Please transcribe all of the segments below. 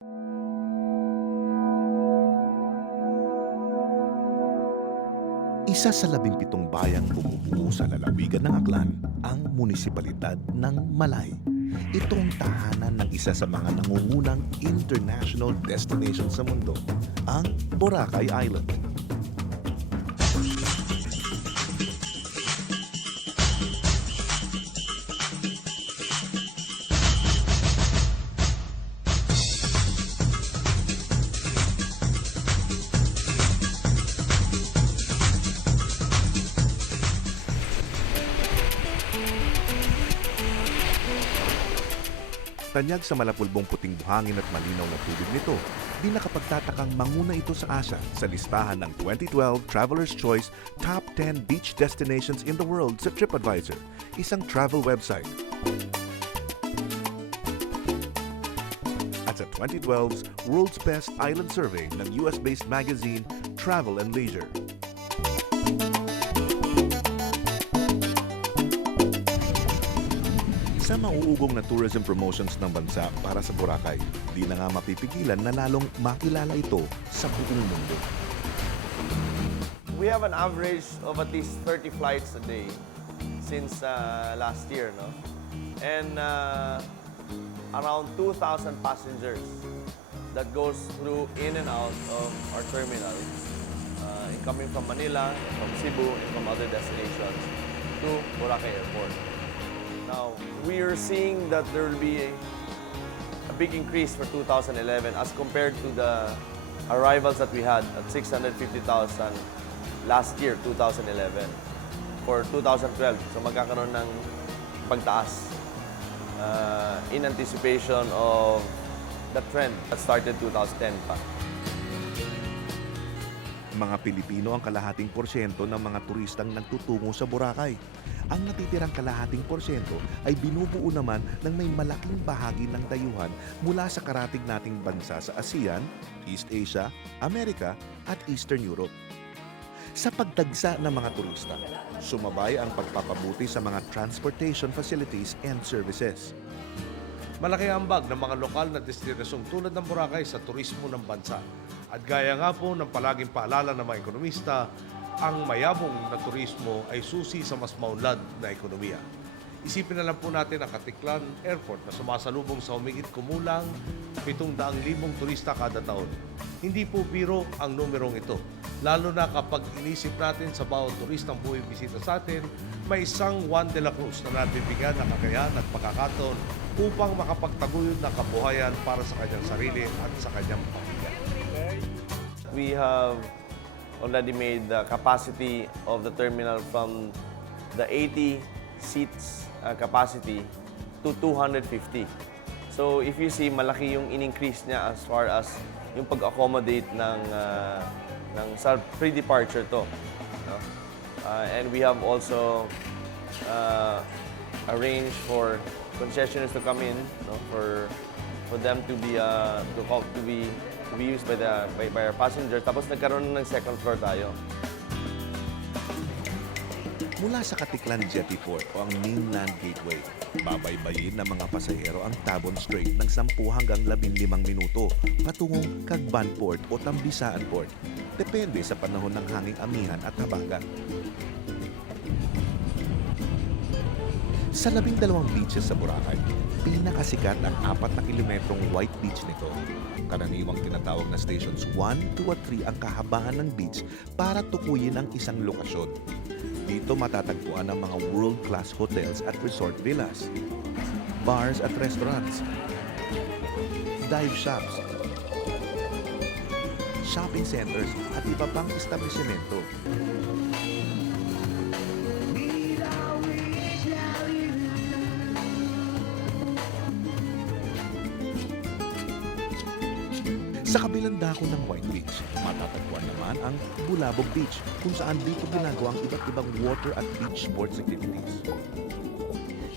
Isa sa 17 bayang bumubuo sa lalawigan ng Aklan, ang munisipalidad ng Malay. Ito ang tahanan ng isa sa mga nangungunang international destination sa mundo, ang Boracay Island. Tanyag sa malapulbong puting buhangin at malinaw na tubig nito, di nakapagtatakang manguna ito sa Asia sa listahan ng 2012 Traveler's Choice Top 10 Beach Destinations in the World sa TripAdvisor, isang travel website. At sa 2012's World's Best Island Survey ng US-based magazine Travel and Leisure. Sa mauugong na tourism promotions ng bansa para sa Boracay, di na nga mapipigilan na lalong makilala ito sa buong mundo. We have an average of at least 30 flights a day since last year, no? And around 2,000 passengers that goes through in and out of our terminal, coming from Manila, from Cebu, and from other destinations to Boracay Airport. Now, we are seeing that there will be a big increase for 2011 as compared to the arrivals that we had at 650,000 last year, 2011, for 2012. So magkakaroon ng pagtaas in anticipation of the trend that started 2010 pa. Mga Pilipino ang kalahating porsyento ng mga turistang nagtutungo sa Boracay. Ang natitirang kalahating porsyento ay binubuo naman ng may malaking bahagi ng dayuhan mula sa karatig nating bansa sa ASEAN, East Asia, Amerika at Eastern Europe. Sa pagdagsa ng mga turista, sumabay ang pagpapabuti sa mga transportation facilities and services. Malaki ang ambag ng mga lokal na destinasyong tulad ng Boracay sa turismo ng bansa. At gaya nga po ng palaging paalala ng mga ekonomista, ang mayabong na turismo ay susi sa mas maunlad na ekonomiya. Isipin na lang po natin ang Katiklan Airport na sumasalubong sa humigit kumulang 700,000 turista kada taon. Hindi po biro ang numerong ito, lalo na kapag inisip natin sa bawat turistang bumibisita sa atin, may isang Juan de la Cruz na nabibigyan ng kakayahan at pagkakataon upang makapagtaguyod ng kabuhayan para sa kanyang sarili at sa kanyang pamilya. We have already made the capacity of the terminal from the 80 seats capacity to 250. So if you see, malaki yung in-increase niya as far as yung pag-accommodate ng sa pre-departure to. No? And we have also arranged for concessionaires to come in, no? for them to be used by our passengers. Tapos nagkaroon ng second floor tayo. Mula sa Katiklan Jetty Port o ang Mainland Gateway, babaybayin ng mga pasahero ang Tabon Strait ng 10 hanggang 15 minuto patungong Cagban Port o Tambisaan Port. Depende sa panahon ng hanging amihan at habagat. Sa 12 beaches sa Boracay, pinakasikat ang 4 na kilometrong white beach nito. Karaniwang tinatawag na stations 1, 2 at 3 ang kahabaan ng beach para tukuyin ang isang lokasyon. Dito matatagpuan ang mga world-class hotels at resort villas, bars at restaurants, dive shops, shopping centers at iba pang establishmento. Sa kabilang dako ng White Beach, matatagpuan naman ang Bulabog Beach kung saan dito ginagawa ang iba't ibang water at beach sports activities.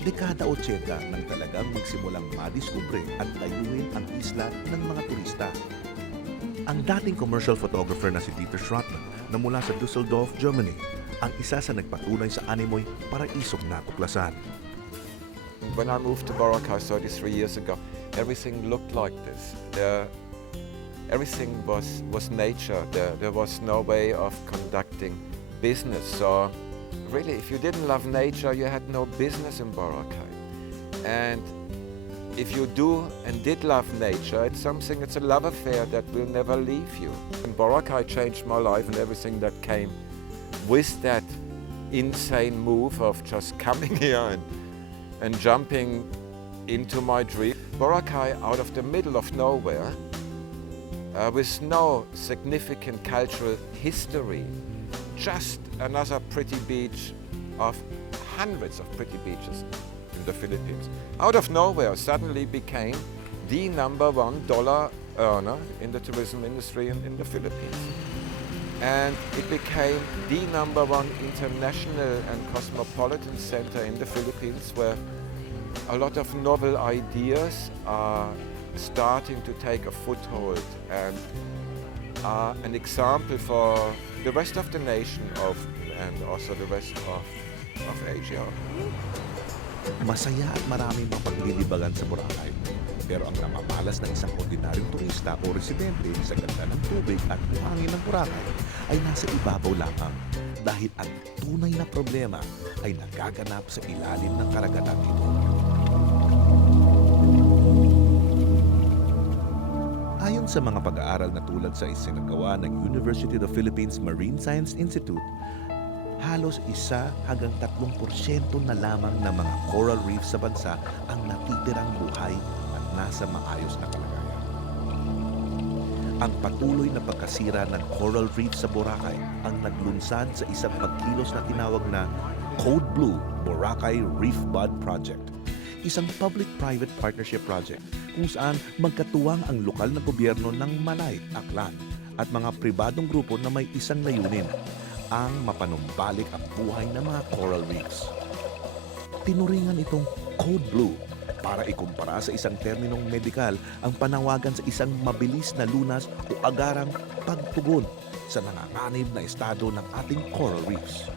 Dekada 80 nang talagang magsimulang madiskubre at layuin ang isla ng mga turista. Ang dating commercial photographer na si Dieter Schrottmann na mula sa Düsseldorf, Germany, ang isa sa nagpatunay sa animoy para isok na tuklasan. When I moved to Boracay 33 years ago, everything looked like this. Everything was nature. There was no way of conducting business. So really, if you didn't love nature, you had no business in Boracay. And if you do and did love nature, it's a love affair that will never leave you. And Boracay changed my life and everything that came with that insane move of just coming here and jumping into my dream. Boracay, out of the middle of nowhere, with no significant cultural history, just another pretty beach of hundreds of pretty beaches in the Philippines. Out of nowhere, suddenly became the #1 dollar earner in the tourism industry in the Philippines. And it became the #1 international and cosmopolitan center in the Philippines, where a lot of novel ideas are starting to take a foothold and are an example for the rest of the nation and also the rest of Asia. Masaya at maraming mapaglilibagan sa Boracay. Pero ang namamalas ng isang ordinaryong turista o residente sa ganda ng tubig at buhangin ng Boracay ay nasa ibabaw lamang dahil ang tunay na problema ay nagaganap sa ilalim ng karagatan nito. Ayon sa mga pag-aaral na tulad sa isinagawa ng University of the Philippines Marine Science Institute, halos 1 hanggang 3% na lamang ng mga coral reef sa bansa ang natitirang buhay at nasa maayos na kalagayan. Ang patuloy na pagkasira ng coral reef sa Boracay ang naglunsad sa isang pagkilos na tinawag na Code Blue Boracay Reef Bud Project, isang public-private partnership project kung saan magkatuwang ang lokal na gobyerno ng Malay, Aklan at mga pribadong grupo na may isang layunin, ang mapanumbalik ang buhay ng mga coral reefs. Tinuringan itong Code Blue para ikumpara sa isang terminong medikal ang panawagan sa isang mabilis na lunas o agarang pagtugon sa nanganganib na estado ng ating coral reefs.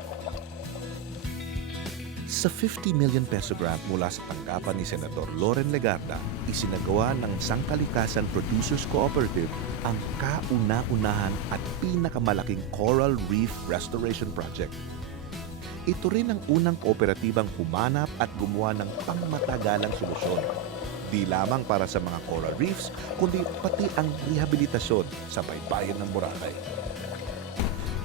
Sa 50 million peso grant mula sa tanggapan ni Senador Loren Legarda, isinagawa ng Sangkalikasan Producers Cooperative ang kauna-unahan at pinakamalaking coral reef restoration project. Ito rin ang unang kooperatibang humanap at gumawa ng pangmatagalang solusyon, di lamang para sa mga coral reefs, kundi pati ang rehabilitasyon sa baybayin ng Boracay.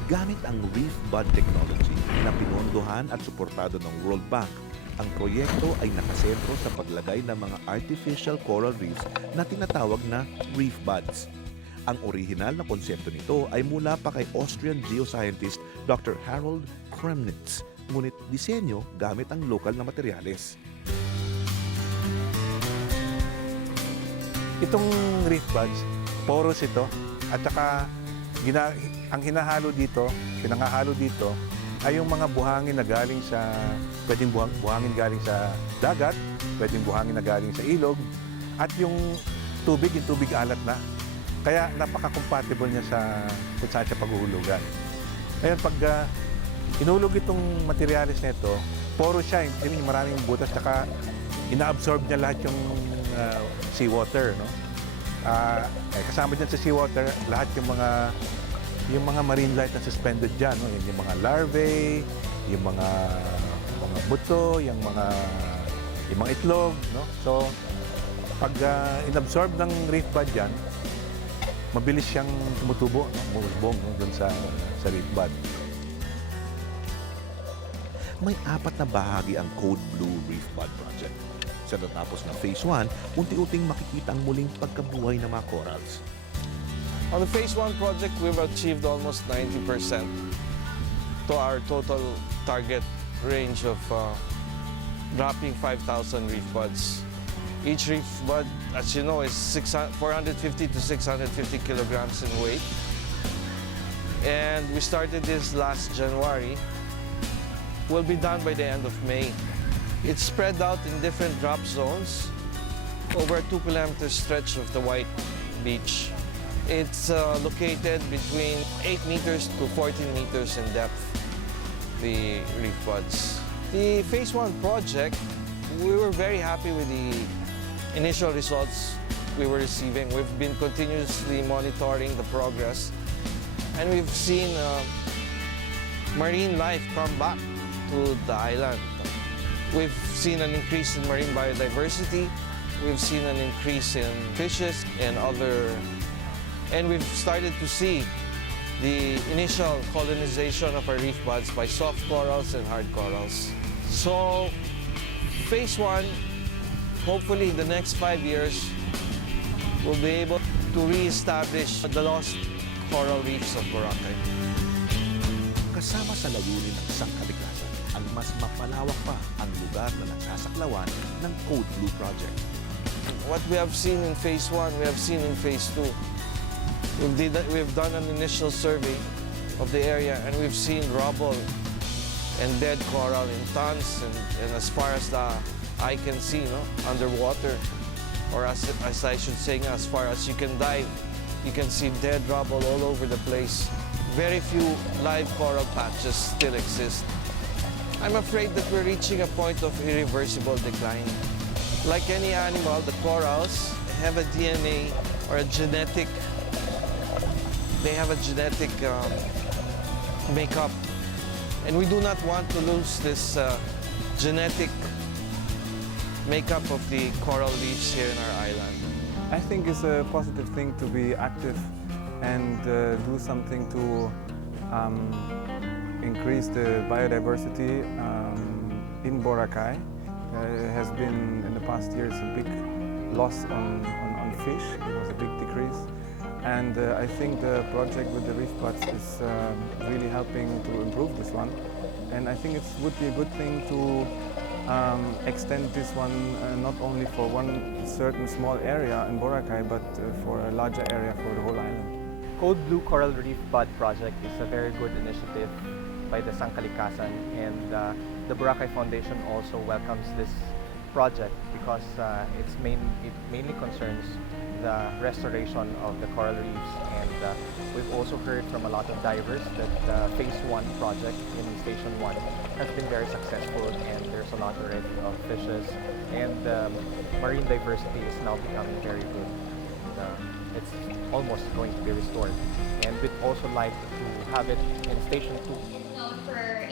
Gamit ang Reef Bud technology na pinondohan at suportado ng World Bank, ang proyekto ay nakasentro sa paglagay ng mga artificial coral reefs na tinatawag na reef buds. Ang orihinal na konsepto nito ay mula pa kay Austrian geoscientist Dr. Harold Kremnitz, ngunit disenyo gamit ang lokal na materyales. Itong reef buds, porous ito, at saka ang hinahalo dito, pinangahalo dito, ay yung mga buhangin na galing sa, pwedeng buhangin galing sa dagat, pwedeng buhangin na galing sa ilog, at yung tubig alat na. Kaya napaka-compatible niya sa kung saan siya paghuhulugan. Ngayon, pag inulog itong materialis nito, porous siya, hindi maraming butas, saka ina-absorb niya lahat yung seawater, no? Kasama dyan sa seawater, lahat yung mga marine life na suspended dyan, no? Yung mga larvae, yung mga buto, yung mga itlog, no? So, pag inabsorb ng reef bud dyan, mabilis siyang tumutubo, no? Umusbong, no? Dun sa reef bud. May 4 na bahagi ang Code Blue Reef Bud Project. Sa natapos na Phase 1, unti-unting makikita ang muling pagkabuhay ng mga corals. On the Phase 1 project, we've achieved almost 90% to our total target range of dropping 5,000 reef buds. Each reef bud, as you know, is 450 to 650 kilograms in weight. And we started this last January. Will be done by the end of May. It's spread out in different drop zones over a 2-kilometer stretch of the White Beach. It's located between 8 meters to 14 meters in depth, the reef buds. The Phase 1 project, we were very happy with the initial results we were receiving. We've been continuously monitoring the progress, and we've seen marine life come back to the island. We've seen an increase in marine biodiversity. We've seen an increase in fishes and we've started to see the initial colonization of our reef buds by soft corals and hard corals. So, phase 1, hopefully in the next 5 years, we'll be able to re-establish the lost coral reefs of Boracay. Kasama sa layunin ng sangkalikasan, ang mas mapalawak pa ang lugar na nasasaklawan ng Code Blue Project. What we have seen in phase 1, we have seen in phase 2. We've done an initial survey of the area, and we've seen rubble and dead coral in tons and as far as the eye can see, no? Underwater. Or as I should say, as far as you can dive, you can see dead rubble all over the place. Very few live coral patches still exist. I'm afraid that we're reaching a point of irreversible decline. Like any animal, the corals have a DNA or a genetic, they have a genetic makeup. And we do not want to lose this genetic makeup of the coral reefs here in our island. I think it's a positive thing to be active and do something to increase the biodiversity in Boracay. It has been in the past years a big loss on fish. It was a big decrease. And I think the project with the reef buds is really helping to improve this one. And I think it would be a good thing to extend this one not only for one certain small area in Boracay, but for a larger area for the whole island. Code Blue Coral Reef Bud Project is a very good initiative by the Sangkalikasan, and the Boracay Foundation also welcomes this project because it mainly concerns the restoration of the coral reefs, and we've also heard from a lot of divers that the Phase 1 project in Station 1 has been very successful, and there's a lot already of fishes, and marine diversity is now becoming very good. It's almost going to be restored, and we'd also like to have it in Station 2.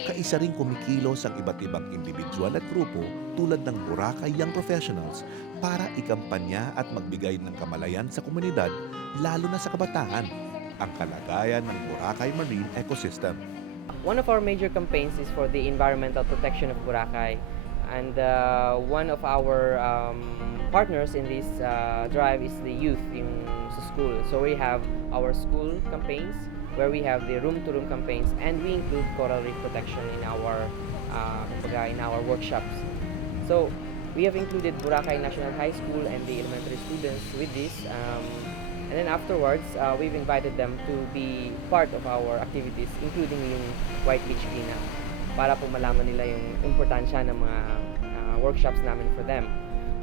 Kaisa ring kumikilos ang iba't ibang individual at grupo tulad ng Boracay Young Professionals para ikampanya at magbigay ng kamalayan sa komunidad, lalo na sa kabataan, ang kalagayan ng Boracay marine ecosystem. One of our major campaigns is for the environmental protection of Boracay, and one of our partners in this drive is the youth in sa school. So we have our school campaigns where we have the room-to-room campaigns, and we include coral reef protection in our workshops. So we have included Boracay National High School and the elementary students with this, and then afterwards we've invited them to be part of our activities, including yung White Beach Cleanup, para po malaman nila yung importansya ng mga workshops namin for them.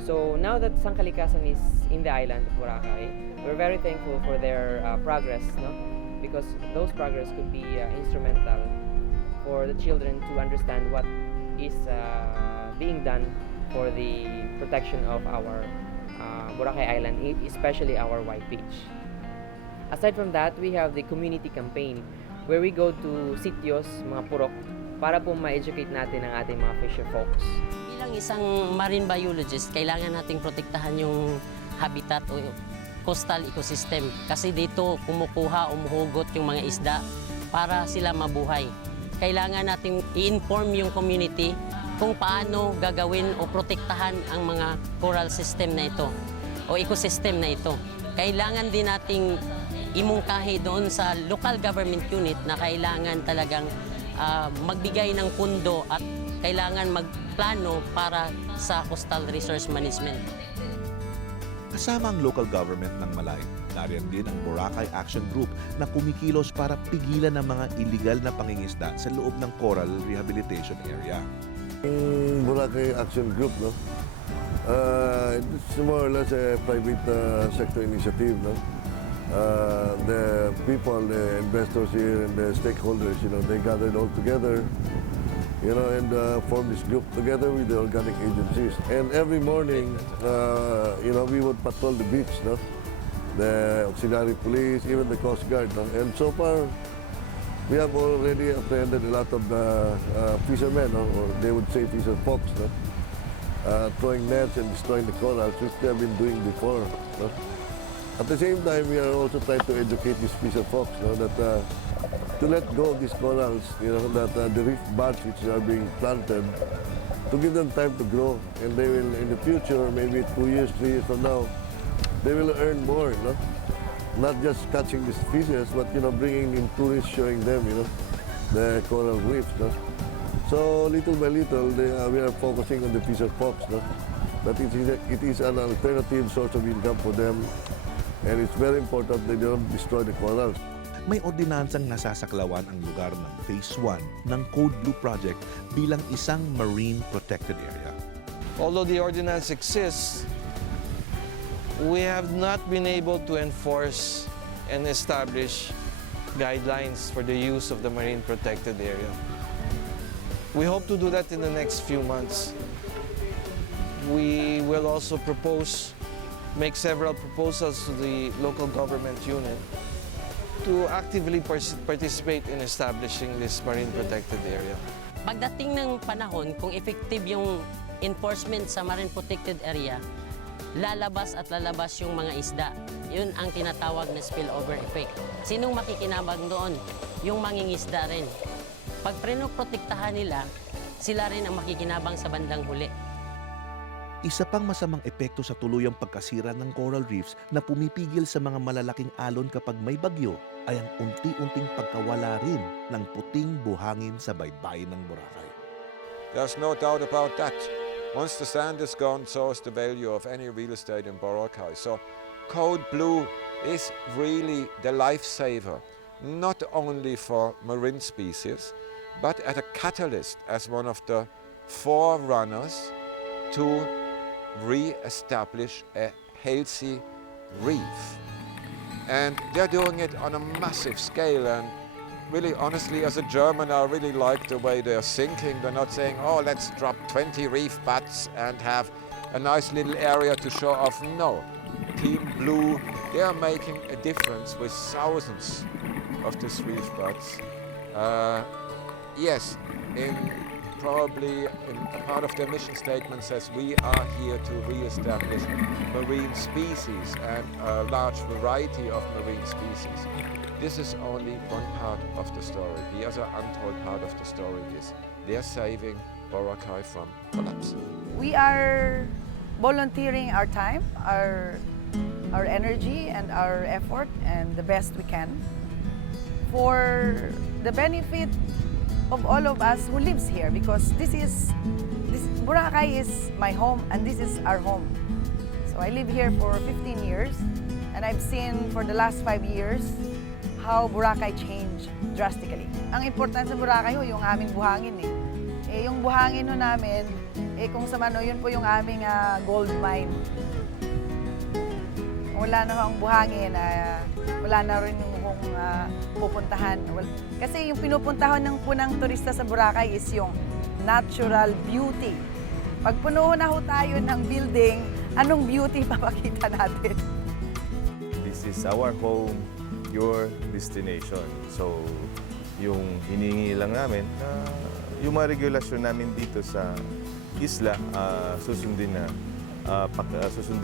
So now that Sangkalikasan is in the island of Boracay, we're very thankful for their progress, no? Because those progress could be instrumental for the children to understand what is being done for the protection of our Boracay Island, especially our White Beach. Aside from that, we have the community campaign where we go to sitios, mga purok, para po ma-educate natin ang ating mga fisher folks. Bilang isang marine biologist, kailangan nating protektahan yung habitat o coastal ecosystem kasi dito kumukuha, umuhugot yung mga isda para sila mabuhay. Kailangan nating i-inform yung community kung paano gagawin o protektahan ang mga coral system na ito o ecosystem na ito. Kailangan din nating imungkahi doon sa local government unit na kailangan talagang magbigay ng pundo at kailangan magplano para sa coastal resource management. Kasama ang local government ng Malay, nariyan din ang Boracay Action Group na kumikilos para pigilan ang mga illegal na pangingisda sa loob ng coral rehabilitation area. Boracay Action Group, no? It's more or less a private sector initiative, no? The people, the investors here and the stakeholders, they gathered all together and form this group together with the organic agencies. And every morning, we would patrol the beach, no? The auxiliary police, even the Coast Guard. No? And so far, we have already apprehended a lot of fishermen, no? Or they would say fisher folks, no? Throwing nets and destroying the corals, which they have been doing before. No? At the same time, we are also trying to educate these fisher folks, no? That to let go of these corals, that the reef buds which are being planted, to give them time to grow, and they will, in the future, maybe 2 years, 3 years from now, they will earn more, not just catching these fishes, but bringing in tourists, showing them, the coral reefs. No? So little by little, we are focusing on the fisher folks. No? That it is an alternative source of income for them, and it's very important they don't destroy the corals. May ordinansang nasasaklawan ang lugar ng Phase 1 ng Code Blue Project bilang isang marine protected area. Although the ordinance exists, we have not been able to enforce and establish guidelines for the use of the marine protected area. We hope to do that in the next few months. We will also make several proposals to the local government unit to actively participate in establishing this marine protected area. Pagdating ng panahon, kung effective yung enforcement sa marine protected area, lalabas yung mga isda. Yun ang tinatawag na spillover effect. Sinong makikinabang doon? Yung mangingisda rin. Pag prinoprotektahan nila, sila rin ang makikinabang sa bandang huli. Isa pang masamang epekto sa tuluyang pagkasira ng coral reefs na pumipigil sa mga malalaking alon kapag may bagyo ay ang unti-unting pagkawala rin ng puting buhangin sa baybayin ng Boracay. There's no doubt about that. Once the sand is gone, so is the value of any real estate in Boracay. So Code Blue is really the lifesaver, not only for marine species, but as a catalyst, as one of the forerunners to re-establish a healthy reef. And they're doing it on a massive scale, and really, honestly, as a German, I really like the way they're thinking. They're not saying, oh, let's drop 20 reef buds and have a nice little area to show off. No. Team Blue, they are making a difference with thousands of these reef buds. Yes, probably a part of their mission statement says we are here to re-establish marine species and a large variety of marine species. This is only one part of the story. The other untold part of the story is they're saving Boracay from collapse. We are volunteering our time, our energy and our effort and the best we can for the benefit of all of us who lives here, because Boracay is my home and this is our home. So I live here for 15 years and I've seen for the last 5 years how Boracay changed drastically. Ang importante sa Boracay yung aming buhangin yung buhangin namin, kung sa mano, yun po yung aming gold mine. Wala na ang buhangin, wala na rin yung pupuntahan. Kasi yung pinupuntahan ng turista sa Boracay is yung natural beauty. Pag puno na tayo ng building, anong beauty papakita natin? This is our home, your destination. So, yung hiningi lang namin na yung mga regulasyon namin dito sa isla, susundin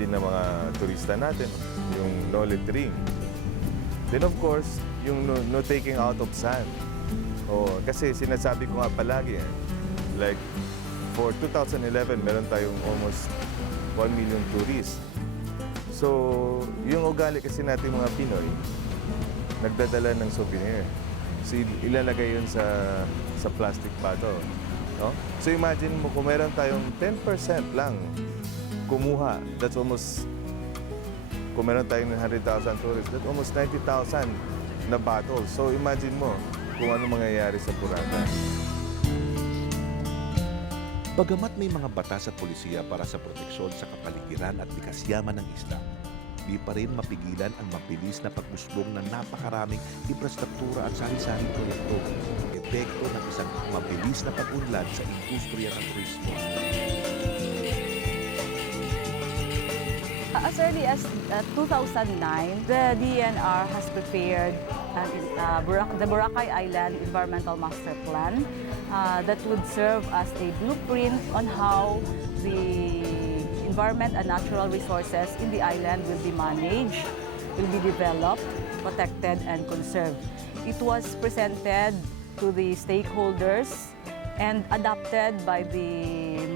ng mga turista natin, yung no littering. Then of course, yung no taking out of sand. Kasi sinasabi ko nga palagi, like for 2011, meron tayong almost 1 million tourists. So, yung ugali kasi natin mga Pinoy, nagdadala ng souvenir. So, ilalagay yun sa plastic bottle. No? So, imagine mo, kung meron tayong 10% lang kumuha, that's almost, kung meron tayong 100,000 tourists, that's almost 90,000 na bottles. So, imagine mo kung ano mangyayari sa Boracay. Bagamat may mga batas at polisiya para sa proteksyon sa kapaligiran at likas yaman ng isla, di pa rin mapigilan ang mabilis na pag-usbong ng napakaraming infrastruktura at sari-saring proyekto. Epekto ng isang mabilis mabilis na pag-unlad sa industriya ng turismo. As early as 2009, the DENR has prepared the Boracay Island Environmental Master Plan that would serve as a blueprint on how the environment and natural resources in the island will be managed, will be developed, protected, and conserved. It was presented to the stakeholders and adopted by the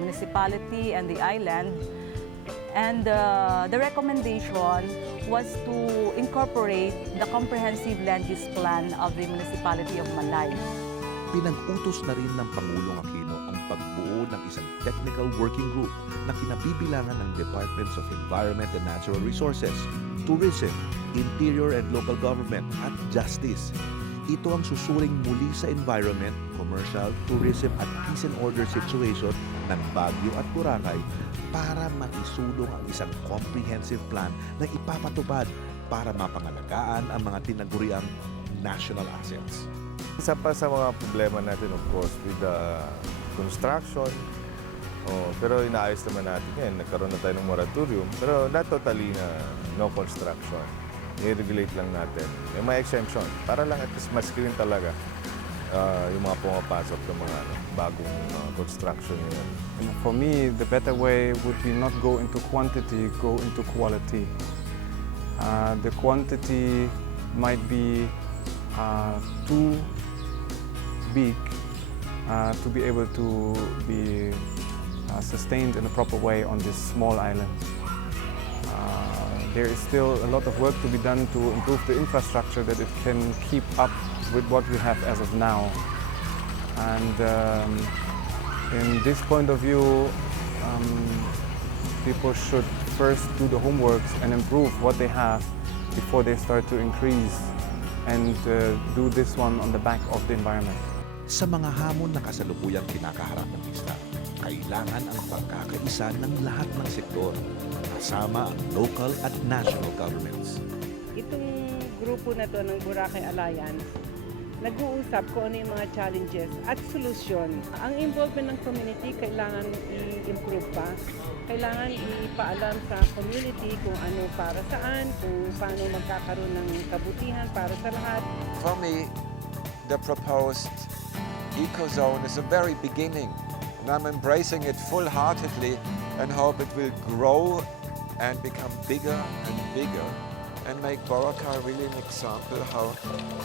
municipality and the island. And the recommendation was to incorporate the comprehensive land use plan of the municipality of Malay. Pinag-utos na rin ng Pangulong Aquino ang pagbuo ng isang technical working group na kinabibilangan ng Departments of Environment and Natural Resources, Tourism, Interior and Local Government at Justice. Ito ang susuring muli sa environment, commercial, tourism at peace and order situation ng Baguio at Boracay para maisulong ang isang comprehensive plan na ipapatupad para mapangalagaan ang mga tinaguriang national assets. Isa pa sa mga problema natin, of course, with the construction. Pero inaayos naman natin yan. Nagkaroon na tayo ng moratorium. Pero not totally na no construction. I-regulate lang natin. May exemption. Para lang at least ma-screen talaga yung mga pumapasok ng mga bagong construction yun. And for me, the better way would be not go into quantity, go into quality. The quantity might be too big to be able to be sustained in a proper way on this small island. There is still a lot of work to be done to improve the infrastructure that it can keep up with what we have as of now. And in this point of view, people should first do the homeworks and improve what they have before they start to increase and do this one on the back of the environment. Sa mga hamon na kasalukuyang kinakaharap ng isla, kailangan ang pagkakaisa ng lahat ng sektor, kasama ang local at national governments. Itong grupo na to ng Boracay Alliance, nag-uusap kung ano yung mga challenges at solusyon. Ang involvement ng community kailangan i-improve pa. Kailangan ipaalam sa community kung ano para saan, kung paano magkakaroon ng kabutihan para sa lahat. For me, the proposed eco-zone is a very beginning, and I'm embracing it full-heartedly and hope it will grow and become bigger and bigger and make Boracay really an example how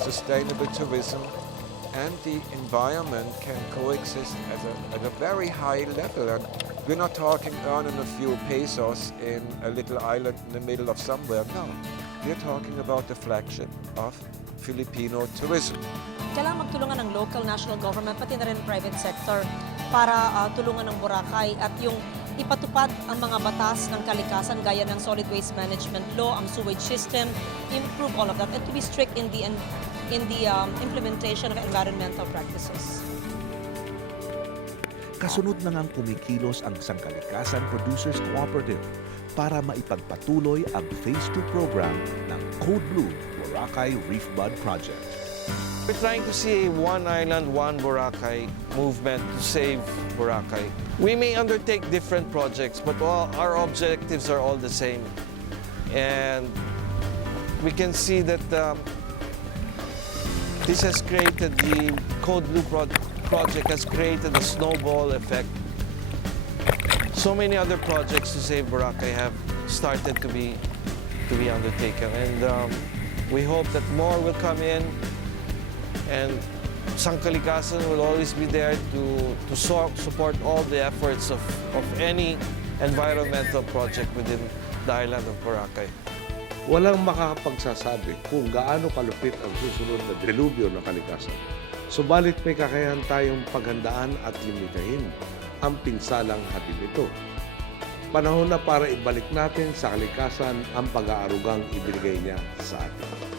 sustainable tourism and the environment can coexist at a very high level. And we're not talking earning a few pesos in a little island in the middle of somewhere. No, we're talking about the flagship of Filipino tourism. Kailangan magtulungan ng local, national government, pati na rin private sector para tulungan ng Boracay at yung ipatupad ang mga batas ng kalikasan gaya ng solid waste management law, ang sewage system, improve all of that, and to be strict in the implementation of environmental practices. Kasunod na ngang kumikilos ang Sangkalikasan Producers Cooperative para maipagpatuloy ang Phase 2 program ng Code Blue Boracay Reef Bud Project. We're trying to see a one island, one Boracay movement to save Boracay. We may undertake different projects, but our objectives are all the same. And we can see that this has created, the Code Blue project has created a snowball effect. So many other projects to save Boracay have started to be undertaken. And we hope that more will come in. And Sangkalikasan will always be there to support all the efforts of any environmental project within the island of Boracay. Walang makakapagsasabi kung gaano kalupit ang susunod na delubyo ng kalikasan. Subalit may kakayahan tayong paghandaan at limitahin ang pinsalang hatid nito. Panahon na para ibalik natin sa kalikasan ang pag-aarugang ibinigay niya sa atin.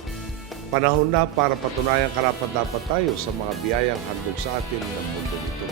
Panahon na para patunayang karapat-dapat tayo sa mga biyayang handog sa atin ng mundo nito.